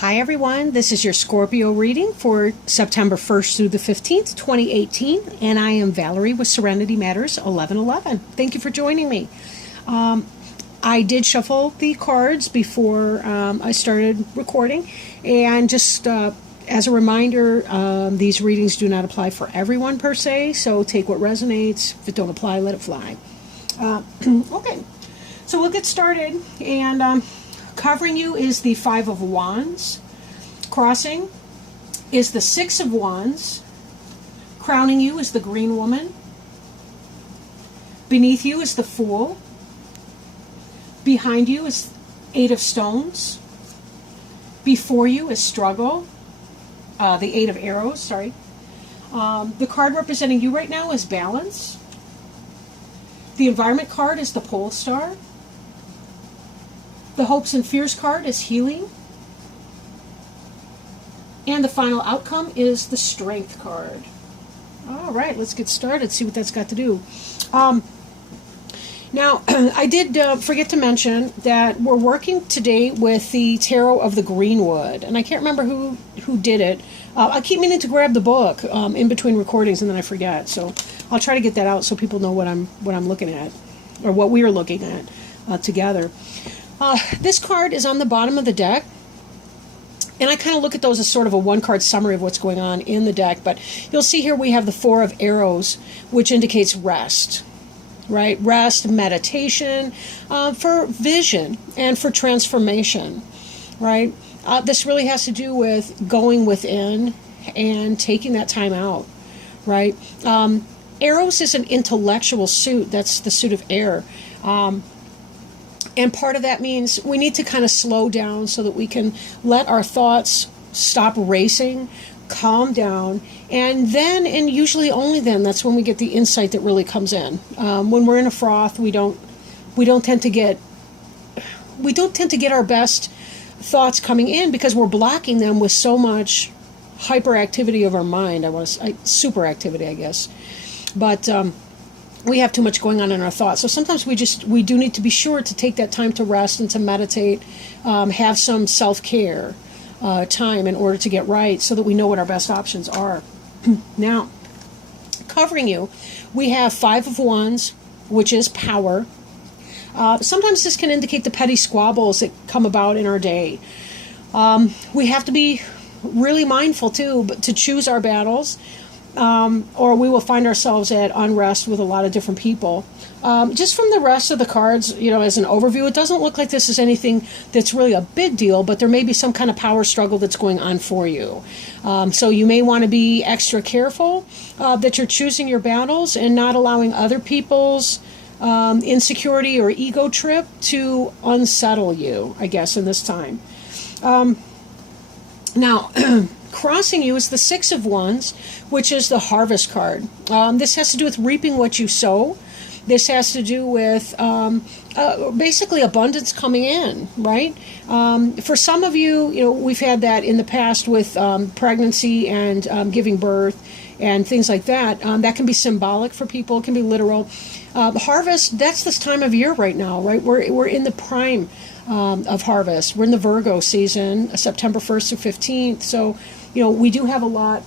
Hi everyone, this is your Scorpio reading for September 1st through the 15th, 2018, and I am Valerie with Serenity Matters 1111. Thank you for joining me. I did shuffle the cards before I started recording, and just as a reminder, these readings do not apply for everyone per se, so take what resonates. If it don't apply, let it fly. Okay, so we'll get started, and covering you is the Five of Wands. Crossing is the Six of Wands. Crowning you is the Green Woman. Beneath you is the Fool. Behind you is Eight of Stones. Before you is Struggle. The Eight of Arrows, sorry. The card representing you right now is Balance. The Environment card is the Pole Star. The Hopes and Fears card is Healing. And the final outcome is the Strength card. All right, let's get started, see what that's got to do. Now, I did forget to mention that we're working today with the Tarot of the Greenwood, and I can't remember who did it. I keep meaning to grab the book in between recordings, and then I forget. So I'll try to get that out so people know what I'm looking at, or what we are looking at together. This card is on the bottom of the deck, and I kind of look at those as sort of a one-card summary of what's going on in the deck, but you'll see here we have the Four of Arrows, which indicates rest, right? Rest, meditation, for vision, and for transformation, right? This really has to do with going within and taking that time out, right? Arrows is an intellectual suit. That's the suit of air. And part of that means we need to kind of slow down so that we can let our thoughts stop racing, calm down, and then, and usually only then, that's when we get the insight that really comes in. When we're in a froth, we don't tend to get our best thoughts coming in because we're blocking them with so much hyperactivity of our mind. Super activity, I guess, but we have too much going on in our thoughts. So sometimes we do need to be sure to take that time to rest and to meditate, have some self-care time in order to get right so that we know what our best options are. Now, covering you, we have Five of Wands, which is power. Sometimes this can indicate the petty squabbles that come about in our day. We have to be really mindful, too, but to choose our battles. Or we will find ourselves at unrest with a lot of different people. Just from the rest of the cards, as an overview, it doesn't look like this is anything that's really a big deal, but there may be some kind of power struggle that's going on for you. So you may want to be extra careful that you're choosing your battles and not allowing other people's insecurity or ego trip to unsettle you, I guess, in this time. Now, crossing you is the Six of Wands, which is the Harvest card. This has to do with reaping what you sow. This has to do with basically abundance coming in, right? For some of you, we've had that in the past with pregnancy and giving birth and things like that. That can be symbolic for people. It can be literal. Harvest, that's this time of year right now, right? We're in the prime of harvest. We're in the Virgo season, September 1st to 15th. So, we do have a lot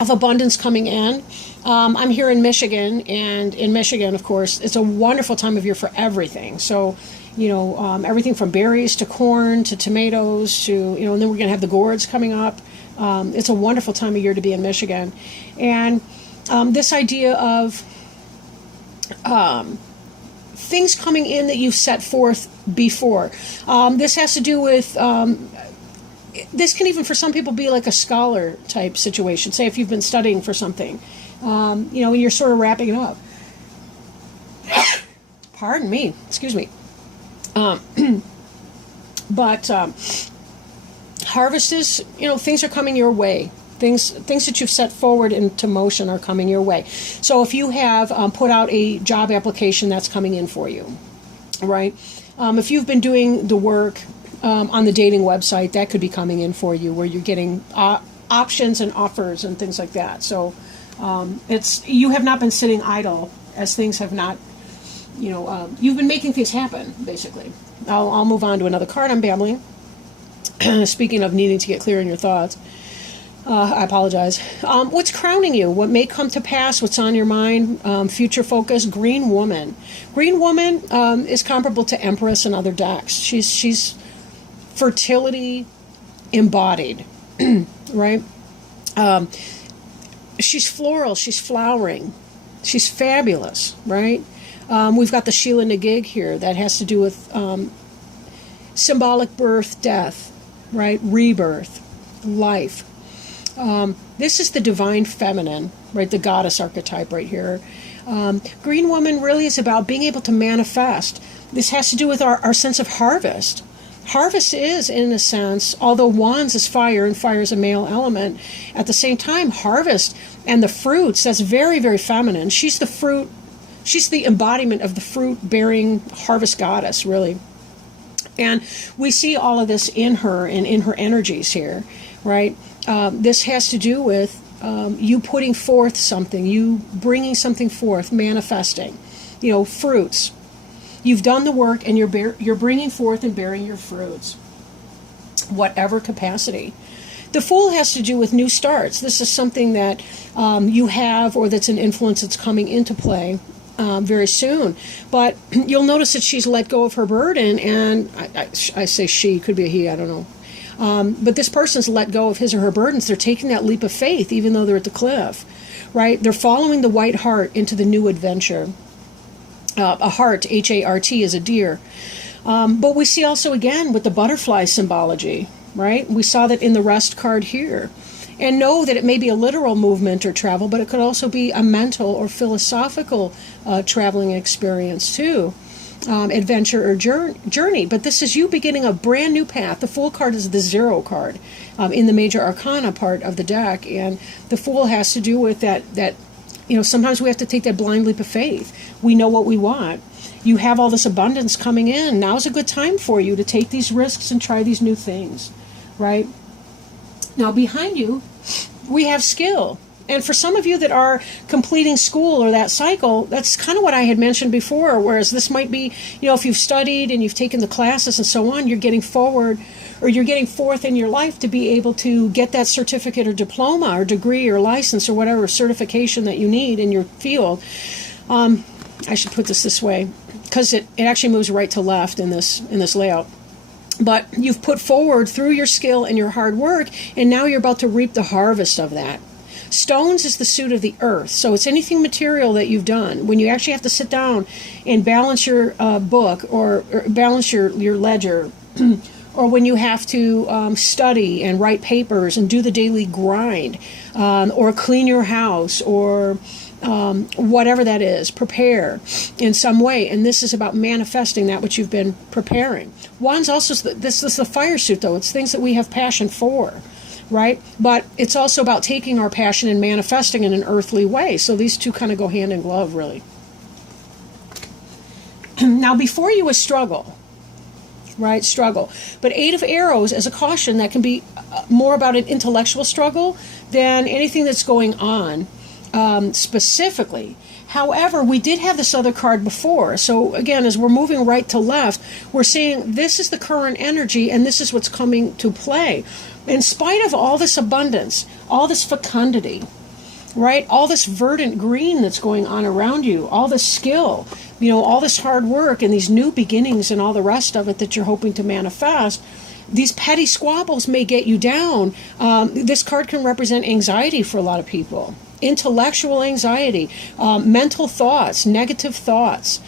of abundance coming in. I'm here in Michigan, and in Michigan, of course, it's a wonderful time of year for everything. So, everything from berries to corn to tomatoes to, and then we're going to have the gourds coming up. It's a wonderful time of year to be in Michigan. And this idea of things coming in that you've set forth before. This has to do with... this can even, for some people, be like a scholar type situation. Say if you've been studying for something, and you're sort of wrapping it up. Pardon me, excuse me. But harvest is, things are coming your way. Things that you've set forward into motion are coming your way. So if you have put out a job application, that's coming in for you, right? If you've been doing the work on the dating website, that could be coming in for you, where you're getting options and offers and things like that. So you have not been sitting idle, as things have not, you've been making things happen, basically. I'll move on to another card. I'm babbling. Speaking of needing to get clear in your thoughts, I apologize. What's crowning you? What may come to pass? What's on your mind? Future focus. Green Woman. Green Woman is comparable to Empress and other decks. She's fertility embodied, right? She's floral. She's flowering. She's fabulous, right? We've got the Sheila Nagig here. That has to do with symbolic birth, death, right? Rebirth, life. This is the divine feminine, right? The goddess archetype right here. Green Woman really is about being able to manifest. This has to do with our sense of harvest. Harvest is, in a sense, although Wands is fire and fire is a male element, at the same time, harvest and the fruits, that's very, very feminine. She's the fruit, she's the embodiment of the fruit-bearing harvest goddess, really. And we see all of this in her and in her energies here, right? This has to do with you putting forth something, you bringing something forth, manifesting, fruits. You've done the work and you're bringing forth and bearing your fruits, whatever capacity. The Fool has to do with new starts. This is something that you have, or that's an influence that's coming into play very soon. But you'll notice that she's let go of her burden, and I say she, could be a he, I don't know. But this person's let go of his or her burdens. They're taking that leap of faith, even though they're at the cliff, right? They're following the white hart into the new adventure. A hart, H-A-R-T, is a deer. But we see also, again, with the butterfly symbology, right? We saw that in the Rest card here. And know that it may be a literal movement or travel, but it could also be a mental or philosophical traveling experience, too. Adventure or journey. But this is you beginning a brand new path. The Fool card is the 0 card in the Major Arcana part of the deck. And the Fool has to do with that sometimes we have to take that blind leap of faith. We know what we want. You have all this abundance coming in. Now's a good time for you to take these risks and try these new things, right? Now, behind you, we have skill. And for some of you that are completing school or that cycle, that's kind of what I had mentioned before, whereas this might be, if you've studied and you've taken the classes and so on, you're getting forward, or you're getting forth in your life to be able to get that certificate or diploma or degree or license or whatever certification that you need in your field. I should put this way, because it actually moves right to left in this layout. But you've put forward through your skill and your hard work, and now you're about to reap the harvest of that. Stones is the suit of the earth, so it's anything material that you've done. When you actually have to sit down and balance your book or balance your ledger, or when you have to study and write papers and do the daily grind, or clean your house, or whatever that is, prepare in some way. And this is about manifesting that which you've been preparing. Wands also, this is the fire suit, though. It's things that we have passion for, right? But it's also about taking our passion and manifesting in an earthly way. So these two kind of go hand in glove, really. Now, before you is struggle, right? Struggle. But 8 of Arrows as a caution, that can be more about an intellectual struggle than anything that's going on specifically. However, we did have this other card before. So again, as we're moving right to left, we're seeing this is the current energy and this is what's coming to play. In spite of all this abundance, all this fecundity, right? All this verdant green that's going on around you, all this skill, all this hard work and these new beginnings and all the rest of it that you're hoping to manifest, these petty squabbles may get you down. This card can represent anxiety for a lot of people. Intellectual anxiety, mental thoughts, negative thoughts.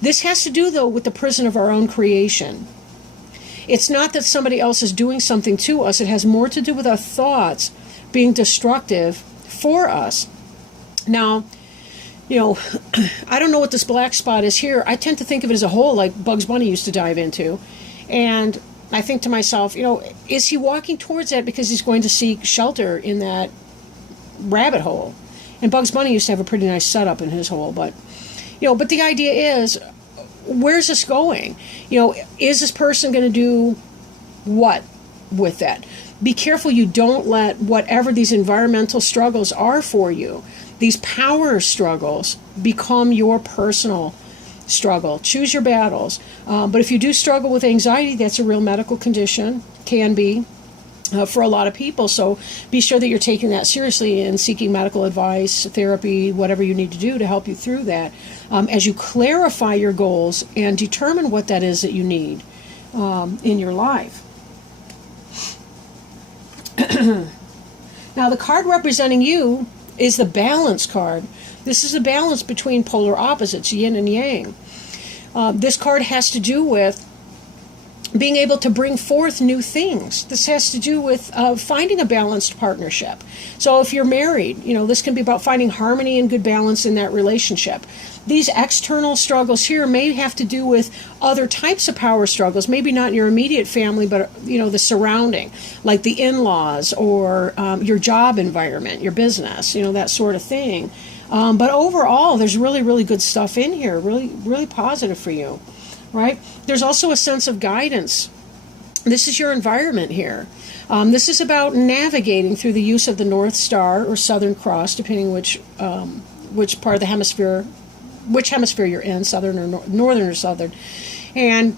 This has to do, though, with the prison of our own creation. It's not that somebody else is doing something to us. It has more to do with our thoughts being destructive for us. Now, I don't know what this black spot is here. I tend to think of it as a hole like Bugs Bunny used to dive into. And I think to myself, is he walking towards that because he's going to seek shelter in that rabbit hole? And Bugs Bunny used to have a pretty nice setup in his hole. But the idea is, where's this going? Is this person going to do what with that? Be careful you don't let whatever these environmental struggles are for you, these power struggles, become your personal struggle. Choose your battles. But if you do struggle with anxiety, that's a real medical condition, can be. For a lot of people. So be sure that you're taking that seriously and seeking medical advice, therapy, whatever you need to do to help you through that as you clarify your goals and determine what that is that you need in your life. Now, the card representing you is the balance card. This is a balance between polar opposites, yin and yang. This card has to do with being able to bring forth new things. This has to do with finding a balanced partnership. So if you're married, this can be about finding harmony and good balance in that relationship. These external struggles here may have to do with other types of power struggles, maybe not in your immediate family, but the surrounding, like the in-laws or your job environment, your business, that sort of thing. But overall, there's really, really good stuff in here, really, really positive for you. Right? There's also a sense of guidance. This is your environment here. This is about navigating through the use of the North Star or Southern Cross, depending which part of the hemisphere, which hemisphere you're in, southern or northern or southern. And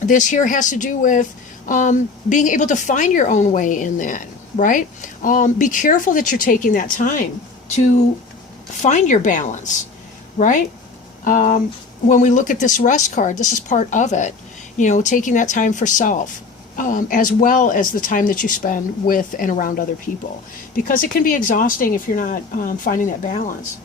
this here has to do with being able to find your own way in that, right? Be careful that you're taking that time to find your balance, right? When we look at this rest card, this is part of it, taking that time for self, as well as the time that you spend with and around other people, because it can be exhausting if you're not finding that balance.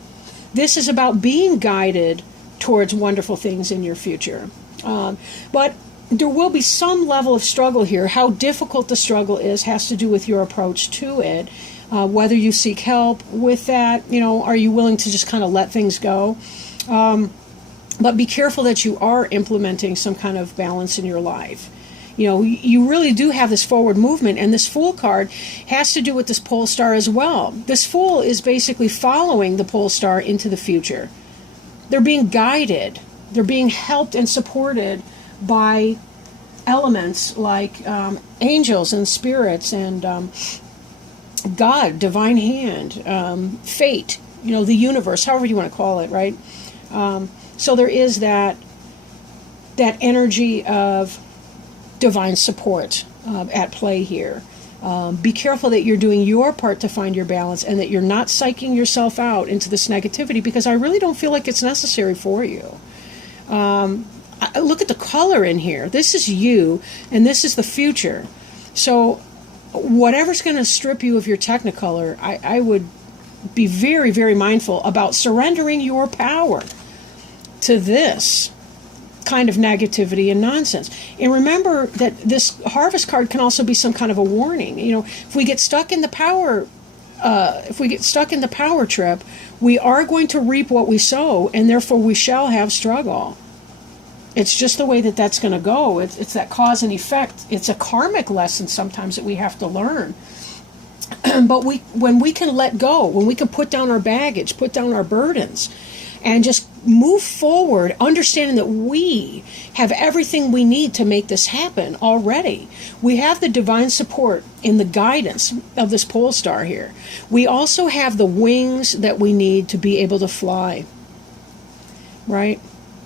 This is about being guided towards wonderful things in your future. But there will be some level of struggle here. How difficult the struggle is has to do with your approach to it, whether you seek help with that, are you willing to just kind of let things go? But be careful that you are implementing some kind of balance in your life. You really do have this forward movement, and this Fool card has to do with this pole star as well. This Fool is basically following the pole star into the future. They're being guided. They're being helped and supported by elements like angels and spirits and God, divine hand, fate, the universe, however you want to call it, right? So there is that energy of divine support at play here. Be careful that you're doing your part to find your balance and that you're not psyching yourself out into this negativity, because I really don't feel like it's necessary for you. Look at the color in here. This is you, and this is the future. So whatever's going to strip you of your Technicolor, I would be very, very mindful about surrendering your power to this kind of negativity and nonsense. And remember that this Harvest card can also be some kind of a warning. If we get stuck in the power trip, we are going to reap what we sow, and therefore we shall have struggle. It's just the way that that's going to go. It's that cause and effect. It's a karmic lesson sometimes that we have to learn. But when we can let go, when we can put down our baggage, put down our burdens, and just move forward, understanding that we have everything we need to make this happen already. We have the divine support in the guidance of this pole star here. We also have the wings that we need to be able to fly, right?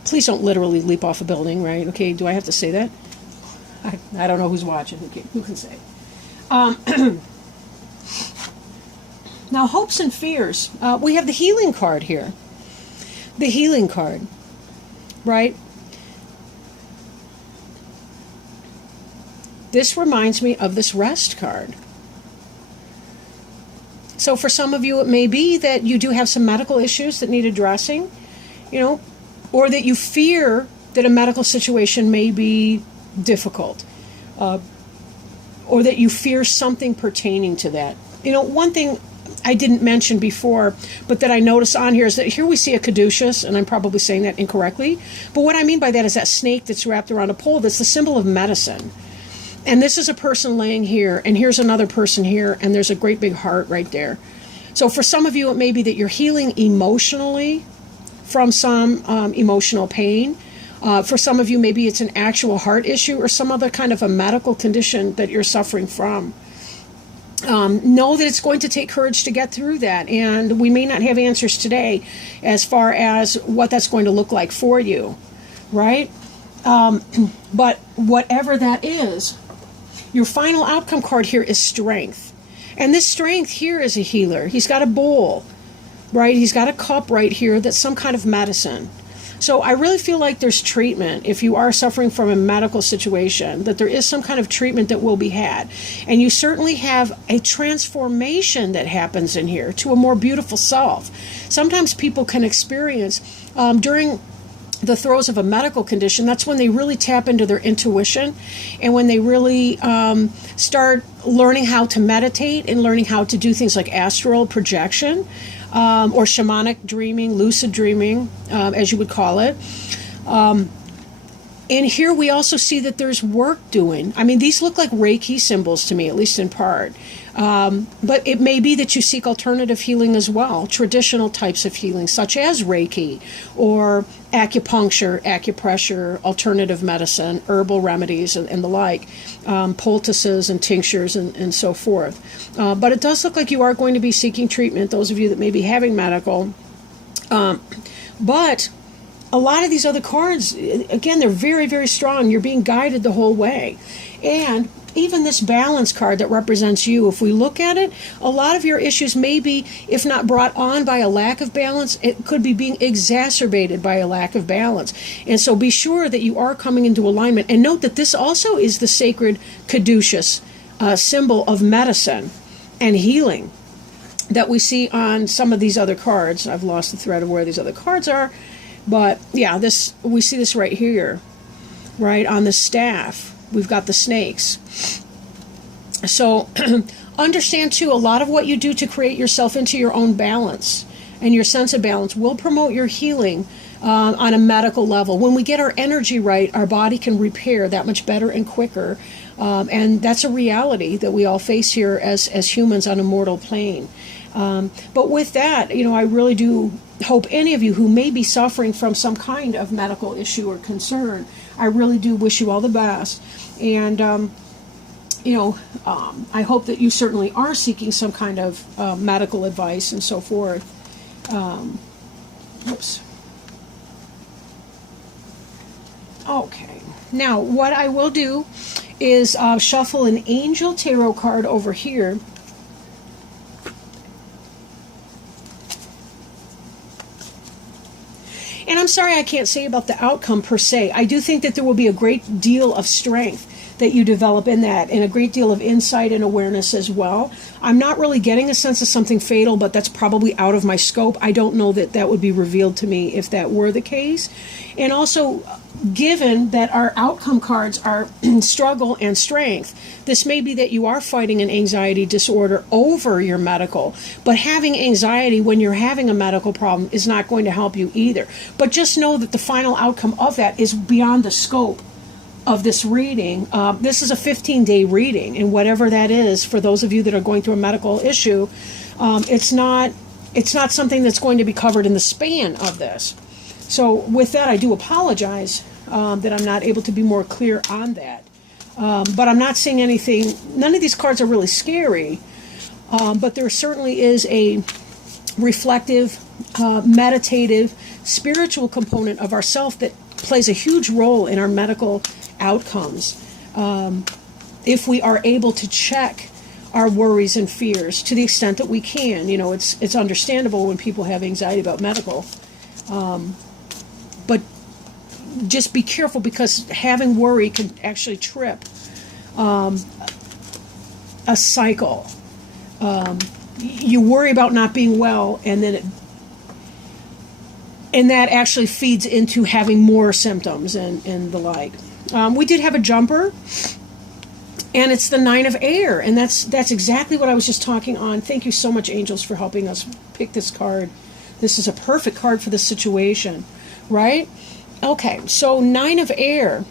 Please don't literally leap off a building, right? Okay, do I have to say that? I don't know who's watching. Okay, who can say it? Now, hopes and fears. We have the healing card here. The healing card, right? This reminds me of this rest card. So for some of you, it may be that you do have some medical issues that need addressing, or that you fear that a medical situation may be difficult, or that you fear something pertaining to that. One thing I didn't mention before, but that I notice on here is that here we see a caduceus, and I'm probably saying that incorrectly, but what I mean by that is that snake that's wrapped around a pole that's the symbol of medicine. And this is a person laying here, and here's another person here, and there's a great big heart right there. So for some of you, it may be that you're healing emotionally from some emotional pain. For some of you, maybe it's an actual heart issue or some other kind of a medical condition that you're suffering from. Know that it's going to take courage to get through that, and we may not have answers today as far as what that's going to look like for you, right? But whatever that is, your final outcome card here is strength. And this strength here is a healer. He's got a bowl, right? He's got a cup right here that's some kind of medicine. So I really feel like there's treatment if you are suffering from a medical situation, that there is some kind of treatment that will be had. And you certainly have a transformation that happens in here to a more beautiful self. Sometimes people can experience during the throes of a medical condition, that's when they really tap into their intuition, and when they really start learning how to meditate and learning how to do things like astral projection, or shamanic dreaming, lucid dreaming, as you would call it. And here we also see that there's work doing. I mean, these look like Reiki symbols to me, at least in part. But it may be that you seek alternative healing as well, traditional types of healing, such as Reiki or acupuncture, acupressure, alternative medicine, herbal remedies, and the like, poultices and tinctures and so forth. But it does look like you are going to be seeking treatment, those of you that may be having medical. But a lot of these other cards, again, they're very, very strong. You're being guided the whole way. And even this balance card that represents you, if we look at it, a lot of your issues may be, if not brought on by a lack of balance, it could be being exacerbated by a lack of balance. And so be sure that you are coming into alignment. And note that this also is the sacred caduceus symbol of medicine and healing that we see on some of these other cards. I've lost the thread of where these other cards are. But yeah, we see this right here, right on the staff. We've got the snakes. So understand too, a lot of what you do to create yourself into your own balance and your sense of balance will promote your healing on a medical level. When we get our energy right, our body can repair that much better and quicker. And that's a reality that we all face here as humans on a mortal plane. But with that, I really do hope any of you who may be suffering from some kind of medical issue or concern, I really do wish you all the best. And, I hope that you certainly are seeking some kind of medical advice and so forth. Oops. Okay. Now, what I will do is shuffle an angel tarot card over here. And I'm sorry I can't say about the outcome per se. I do think that there will be a great deal of strength that you develop in that, and a great deal of insight and awareness as well. I'm not really getting a sense of something fatal, but that's probably out of my scope. I don't know that that would be revealed to me if that were the case. And also, given that our outcome cards are struggle and strength, this may be that you are fighting an anxiety disorder over your medical, but having anxiety when you're having a medical problem is not going to help you either. But just know that the final outcome of that is beyond the scope of this reading. This is a 15-day reading, and whatever that is, for those of you that are going through a medical issue, it's not something that's going to be covered in the span of this. So with that, I do apologize that I'm not able to be more clear on that. But I'm not seeing anything. None of these cards are really scary, but there certainly is a reflective, meditative, spiritual component of ourself that plays a huge role in our medical outcomes. If we are able to check our worries and fears to the extent that we can. It's understandable when people have anxiety about medical. But just be careful, because having worry can actually trip a cycle. You worry about not being well, and then that actually feeds into having more symptoms and the like. We did have a jumper, and it's the 9 of air, and that's exactly what I was just talking on. Thank you so much, angels, for helping us pick this card. This is a perfect card for this situation, right? Okay, so 9 of air.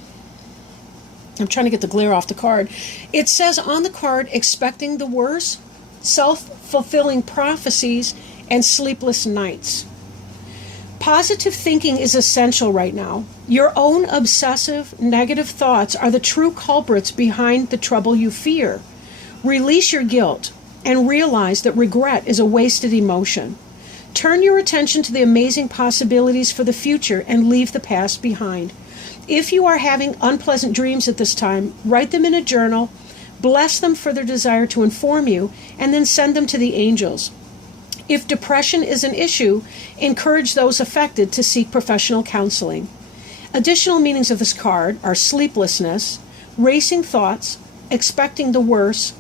I'm trying to get the glare off the card. It says on the card, expecting the worst, self-fulfilling prophecies, and sleepless nights. Positive thinking is essential right now. Your own obsessive, negative thoughts are the true culprits behind the trouble you fear. Release your guilt. and realize that regret is a wasted emotion. Turn your attention to the amazing possibilities for the future and leave the past behind. If you are having unpleasant dreams at this time, write them in a journal, bless them for their desire to inform you, and then send them to the angels. If depression is an issue, encourage those affected to seek professional counseling. Additional meanings of this card are sleeplessness, racing thoughts, expecting the worst,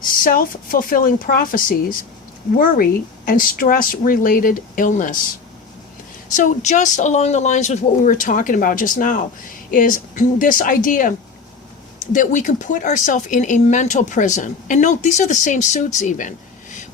self-fulfilling prophecies, worry, and stress-related illness. So just along the lines with what we were talking about just now is this idea that we can put ourselves in a mental prison. And note, these are the same suits even.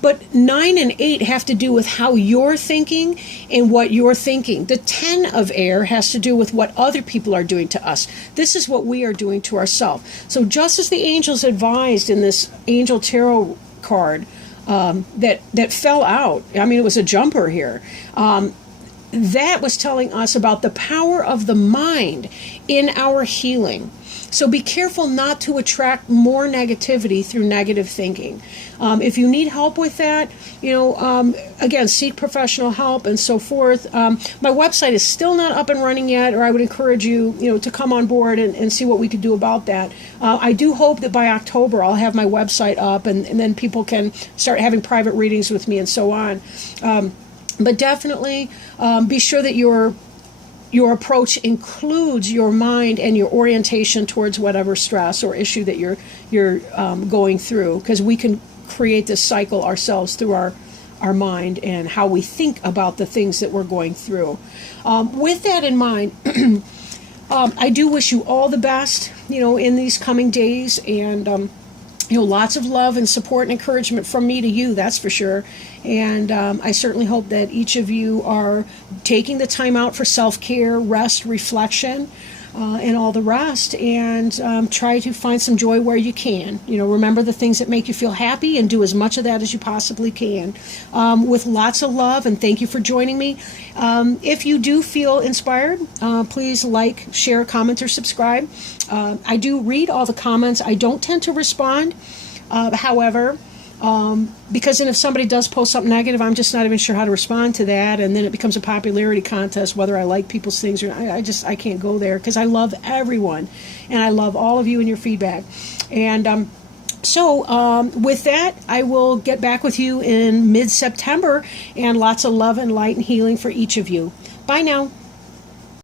But 9 and 8 have to do with how you're thinking and what you're thinking. The 10 of air has to do with what other people are doing to us. This is what we are doing to ourselves. So just as the angels advised in this angel tarot card that fell out, I mean, it was a jumper here, that was telling us about the power of the mind in our healing. So be careful not to attract more negativity through negative thinking. If you need help with that, again, seek professional help and so forth. My website is still not up and running yet, or I would encourage you, to come on board and see what we could do about that. I do hope that by October I'll have my website up and then people can start having private readings with me and so on. But definitely be sure that your approach includes your mind and your orientation towards whatever stress or issue that you're going through, because we can create this cycle ourselves through our mind and how we think about the things that we're going through. With that in mind, I do wish you all the best, in these coming days, and lots of love and support and encouragement from me to you, that's for sure. And I certainly hope that each of you are taking the time out for self-care, rest, reflection, and all the rest, and try to find some joy where you can. Remember the things that make you feel happy and do as much of that as you possibly can. With lots of love, and thank you for joining me. If you do feel inspired, please like, share, comment, or subscribe. I do read all the comments. I don't tend to respond. However, because then if somebody does post something negative, I'm just not even sure how to respond to that, and then it becomes a popularity contest whether I like people's things or not. I can't go there, because I love everyone, and I love all of you and your feedback. And so with that, I will get back with you in mid-September, and lots of love and light and healing for each of you. Bye now.